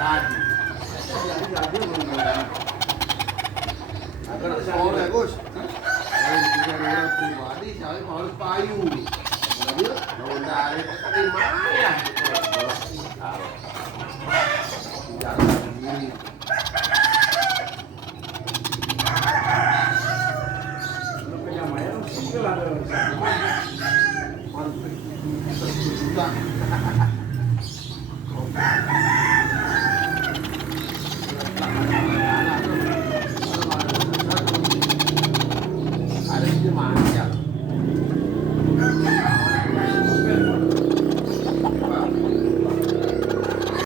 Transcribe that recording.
Jadi menurut agar sekolah ya Gus. Kalau bukan orang pribadi, saya harus payu. Jadi, kalau dari tadi mana ya? Jangan sendiri. Kalau kenyamanan sih lah. Harus juta.